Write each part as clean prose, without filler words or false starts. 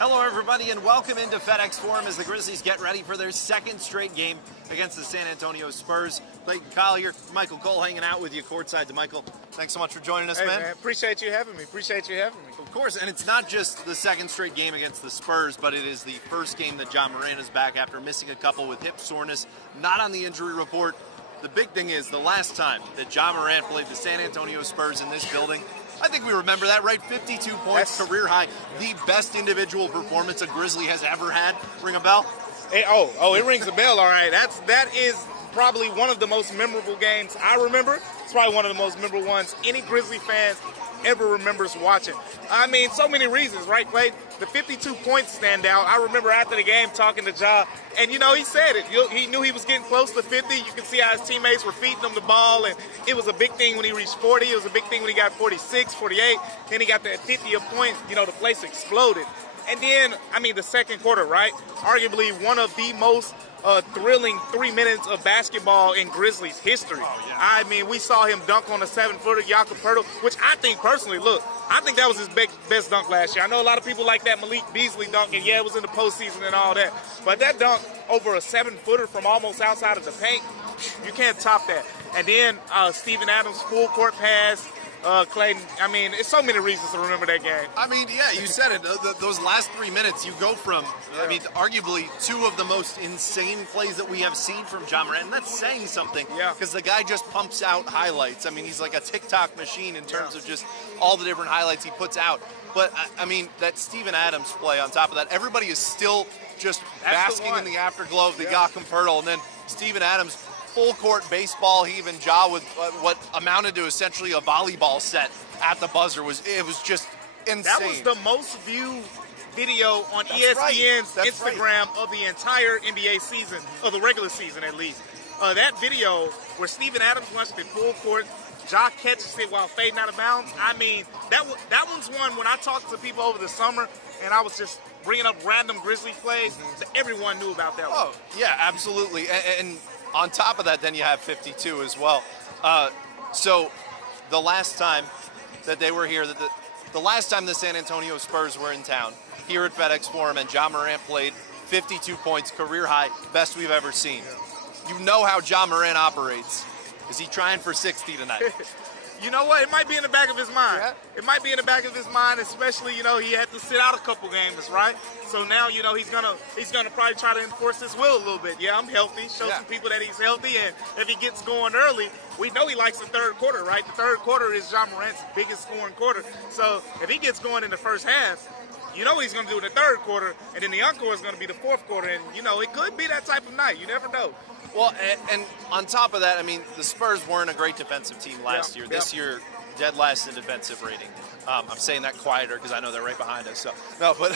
Hello, everybody, and welcome into FedEx Forum as the Grizzlies get ready for their second straight game against the San Antonio Spurs. Clayton Collier, Damichael Cole hanging out with you courtside. Damichael, thanks so much for joining us, man. Appreciate you having me. Of course, and it's not just the second straight game against the Spurs, but it is the first game that Ja Morant is back after missing a couple with hip soreness, not on the injury report. The big thing is the last time that Ja Morant played the San Antonio Spurs in this building, I think we remember that, right? 52 points, career high, the best individual performance a Grizzly has ever had. Ring a bell? Hey, it rings a bell, all right. That is probably one of the most memorable games I remember. It's probably one of the most memorable ones any Grizzly fans ever remembers watching. I mean, so many reasons, right, Clay? The 52 points stand out. I remember after the game talking to Ja, and, he said it. He knew he was getting close to 50. You can see how his teammates were feeding him the ball, and it was a big thing when he reached 40. It was a big thing when he got 46, 48. Then he got that 50 points. The place exploded. And then, the second quarter, right? Arguably one of the most thrilling 3 minutes of basketball in Grizzlies history. Oh, yeah. We saw him dunk on a 7-footer, Jakob, which I think personally, I think that was his best dunk last year. I know a lot of people like that Malik Beasley dunk, and yeah, it was in the postseason and all that. But that dunk over a 7-footer from almost outside of the paint, you can't top that. And then Steven Adams' full court pass, Clayton, it's so many reasons to remember that game. Yeah, you said it. Those last 3 minutes, you go from, arguably two of the most insane plays that we have seen from Ja Morant, and that's saying something. Yeah. Because the guy just pumps out highlights. He's like a TikTok machine in terms of just all the different highlights he puts out. But, that Steven Adams play on top of that, everybody is still just basking in the afterglow of the Jakob, and then Steven Adams, full court baseball, he even Ja with what amounted to essentially a volleyball set at the buzzer. It was just insane. That was the most viewed video on ESPN's Instagram of the entire NBA season, of the regular season at least. That video where Steven Adams launched it full court, Ja catches it while fading out of bounds. That one's one when I talked to people over the summer and I was just bringing up random Grizzly plays, that everyone knew about that one. Oh, yeah, absolutely. And on top of that, then you have 52 as well. So the last time that they were here, the last time the San Antonio Spurs were in town, here at FedEx Forum, and Ja Morant played 52 points, career high, best we've ever seen. You know how Ja Morant operates. Is he trying for 60 tonight? You know what? It might be in the back of his mind. Yeah. It might be in the back of his mind, especially, he had to sit out a couple games, right? So now, he's gonna probably try to enforce his will a little bit. Yeah, I'm healthy. Show some people that he's healthy, and if he gets going early, we know he likes the third quarter, right? The third quarter is Ja Morant's biggest scoring quarter. So if he gets going in the first half, you know what he's gonna do in the third quarter, and then the encore is gonna be the fourth quarter, and it could be that type of night. You never know. Well, and on top of that, the Spurs weren't a great defensive team last year. This year, dead last in defensive rating. I'm saying that quieter because I know they're right behind us. So no, but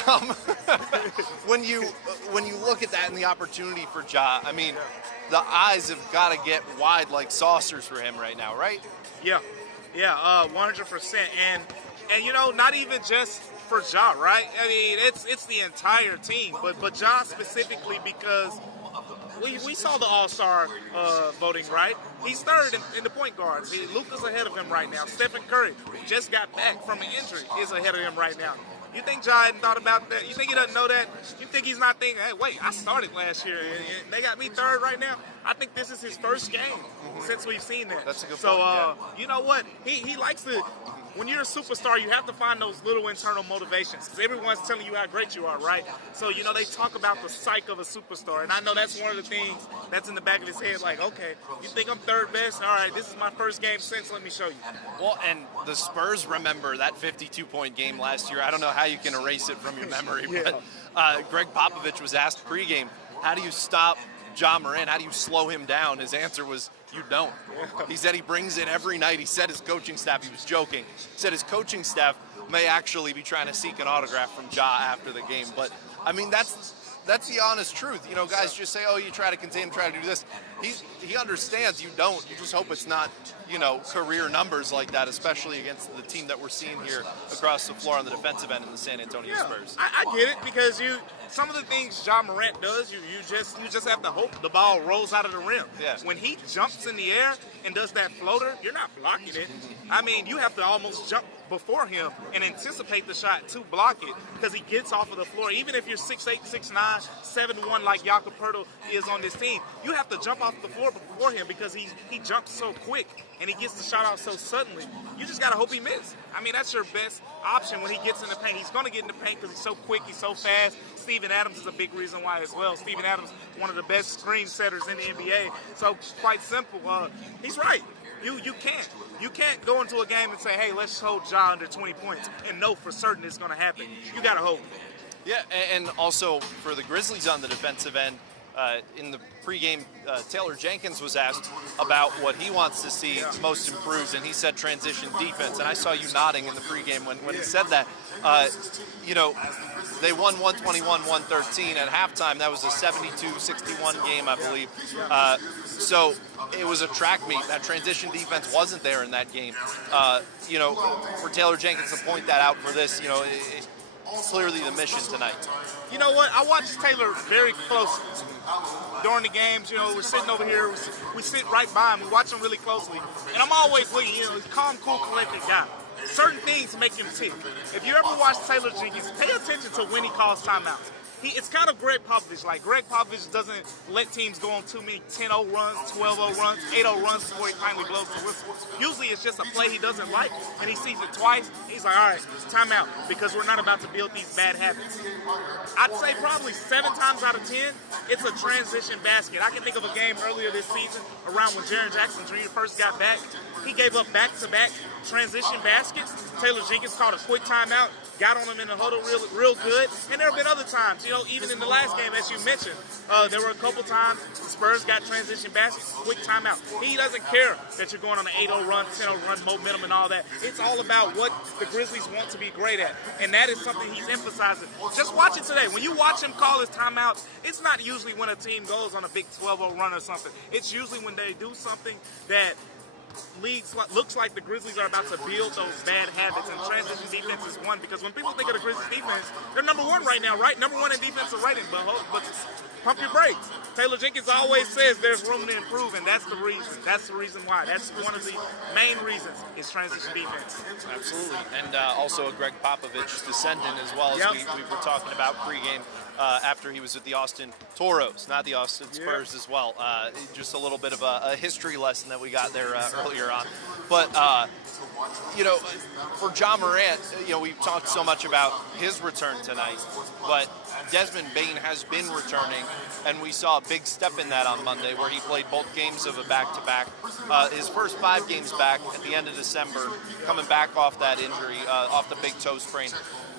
when you look at that and the opportunity for Ja, the eyes have got to get wide like saucers for him right now, right? Yeah, 100%. And not even just for Ja, right? It's the entire team, but Ja specifically because we saw the All-Star voting, right? He's third in the point guards. Luka's ahead of him right now. Stephen Curry, who just got back from an injury, is ahead of him right now. You think Ja hadn't thought about that? You think he doesn't know that? You think he's not thinking, hey, wait, I started last year, and they got me third right now? I think this is his first game since we've seen that. That's a good point. So, you know what? He likes to... When you're a superstar, you have to find those little internal motivations because everyone's telling you how great you are, right? So, they talk about the psyche of a superstar. And I know that's one of the things that's in the back of his head, like, okay, you think I'm third best? All right, this is my first game since, let me show you. Well, and the Spurs remember that 52-point game last year. I don't know how you can erase it from your memory, but Greg Popovich was asked pregame, how do you stop Ja Morant? How do you slow him down? His answer was, you don't. He said he brings it every night. He said his coaching staff, he was joking, said his coaching staff may actually be trying to seek an autograph from Ja after the game. But, that's the honest truth. Guys just say, oh, you try to contain him, try to do this. He understands you don't. You just hope it's not, career numbers like that, especially against the team that we're seeing here across the floor on the defensive end in the San Antonio Spurs. I get it because some of the things Ja Morant does, you just have to hope the ball rolls out of the rim. Yeah. When he jumps in the air and does that floater, you're not blocking it. I mean, you have to almost jump before him and anticipate the shot to block it because he gets off of the floor. Even if you're 6'8", 6'9", 7'1", like Jakob Poeltl is on this team, you have to jump off the floor before him because he jumps so quick and he gets the shot out so suddenly. You just got to hope he misses. I mean, that's your best option when he gets in the paint. He's going to get in the paint because he's so quick, he's so fast. Steven Adams is a big reason why as well. Steven Adams, one of the best screen setters in the NBA. So quite simple. He's right. You can't go into a game and say, hey, let's hold Ja under 20 points and know for certain it's going to happen. You got to hope. Yeah, and also for the Grizzlies on the defensive end, in the pregame, Taylor Jenkins was asked about what he wants to see most improved, and he said transition defense. And I saw you nodding in the pregame when he said that. You know, they won 121-113 at halftime. That was a 72-61 game, I believe. So it was a track meet. That transition defense wasn't there in that game. You know, for Taylor Jenkins to point that out for this, you know, clearly the mission tonight. You know what? I watched Taylor very closely during the games. You know, we're sitting over here. We sit right by him. We watch him really closely. And I'm always looking, you know, he's a calm, cool, collected guy. Certain things make him tick. If you ever watch Taylor Jenkins, pay attention to when he calls timeouts. It's kind of Greg Popovich. Like, Greg Popovich doesn't let teams go on too many 10-0 runs, 12-0 runs, 8-0 runs before he finally blows the whistle. Usually it's just a play he doesn't like, and he sees it twice. He's like, all right, timeout, because we're not about to build these bad habits. I'd say probably 7 times out of 10, it's a transition basket. I can think of a game earlier this season around when Jaren Jackson Jr. first got back. He gave up back-to-back transition baskets. Taylor Jenkins called a quick timeout, got on him in the huddle real good. And there have been other times, you know, even in the last game, as you mentioned, there were a couple times the Spurs got transition baskets, quick timeout. He doesn't care that you're going on an 8-0 run, 10-0 run, momentum and all that. It's all about what the Grizzlies want to be great at. And that is something he's emphasizing. Just watch it today. When you watch him call his timeouts, it's not usually when a team goes on a big 12-0 run or something. It's usually when they do something that looks like the Grizzlies are about to build those bad habits, and transition defense is one, because when people think of the Grizzlies defense, they're number one right now, right? Number one in defensive rating, but pump your brakes. Taylor Jenkins always says there's room to improve, and that's the reason. That's the reason why. That's one of the main reasons is transition defense. Absolutely. And also a Greg Popovich descendant as well, as we were talking about pregame. After he was with the Austin Toros, not the Austin Spurs as well. Just a little bit of a history lesson that we got there earlier on. But, you know, for Ja Morant, you know, we've talked so much about his return tonight, but Desmond Bane has been returning, and we saw a big step in that on Monday where he played both games of a back-to-back. His first 5 games back at the end of December, coming back off that injury, off the big toe sprain.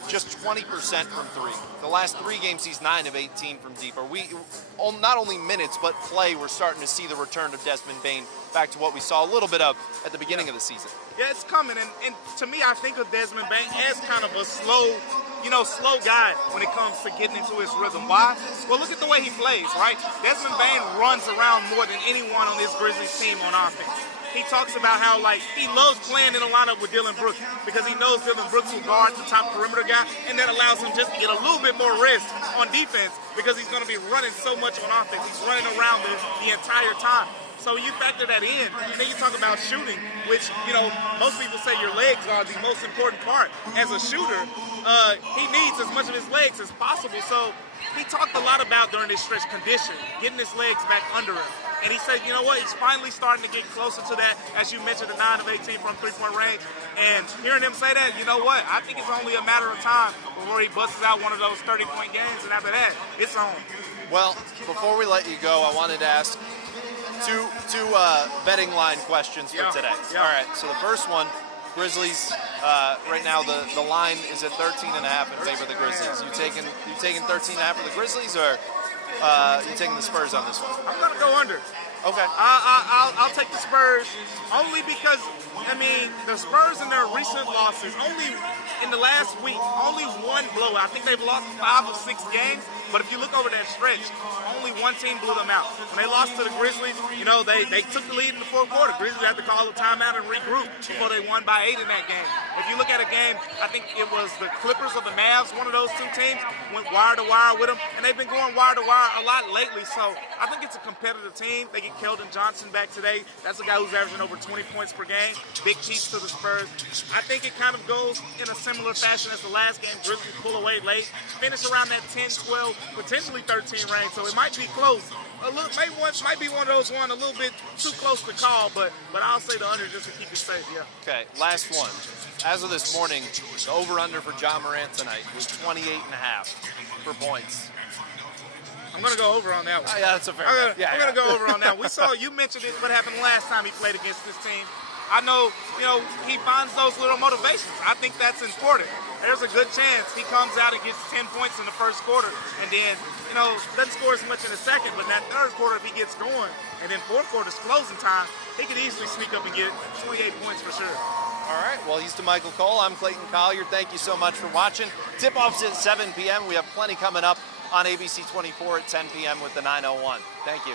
Just 20% from 3. The last 3 games, he's 9 of 18 from deep. Not only minutes, but play, we're starting to see the return of Desmond Bane back to what we saw a little bit of at the beginning of the season. Yeah, it's coming. And to me, I think of Desmond Bane as kind of a slow guy when it comes to getting into his rhythm. Why? Well, look at the way he plays, right? Desmond Bane runs around more than anyone on this Grizzlies team on offense. He talks about how, like, he loves playing in a lineup with Dillon Brooks because he knows Dillon Brooks will guard the top perimeter guy, and that allows him just to get a little bit more rest on defense because he's going to be running so much on offense. He's running around the entire time. So you factor that in, and then you talk about shooting, which, you know, most people say your legs are the most important part. As a shooter, he needs as much of his legs as possible. So he talked a lot about during this stretch condition, getting his legs back under him. And he said, you know what, he's finally starting to get closer to that, as you mentioned, the 9 of 18 from three-point range. And hearing him say that, you know what, I think it's only a matter of time before he busts out one of those 30-point games, and after that, it's on. Well, before we let you go, I wanted to ask two betting line questions for today. All right, so the first one, Grizzlies, right now the line is at 13.5 in favor of the Grizzlies. You taking 13.5 for the Grizzlies, or you taking the Spurs on this one? I'm going to go under. Okay. I'll take the Spurs. Spurs only because, I mean, the Spurs in their recent losses, only in the last week, only one blowout. I think they've lost 5 of 6 games, but if you look over that stretch, only one team blew them out. When they lost to the Grizzlies, you know, they took the lead in the fourth quarter. Grizzlies had to call a timeout and regroup before they won by 8 in that game. If you look at a game, I think it was the Clippers or the Mavs, one of those two teams, went wire to wire with them, and they've been going wire to wire a lot lately, so I think it's a competitive team. They get Keldon Johnson back today. That's a guy who's averaging over 20 points per game. Big piece to the Spurs. I think it kind of goes in a similar fashion as the last game. Grizzlies pull away late, finish around that 10, 12, potentially 13 range, so it might be close. A little, might be one of those a little bit too close to call, but I'll say the under just to keep it safe, yeah. Okay, last one. As of this morning, the over-under for Ja Morant tonight was 28.5 for points. I'm going to go over on that one. Yeah, that's a fair I'm going to go over on that one. We saw, you mentioned it, what happened last time he played against this team. I know, he finds those little motivations. I think that's important. There's a good chance he comes out and gets 10 points in the first quarter and then, doesn't score as much in the second, but in that third quarter, if he gets going, and then fourth quarter's closing time, he could easily sneak up and get 28 points for sure. All right, well, he's Damichael Cole. I'm Clayton Collier. Thank you so much for watching. Tip-off's at 7 p.m. We have plenty coming up on ABC 24 at 10 p.m. with the 901. Thank you.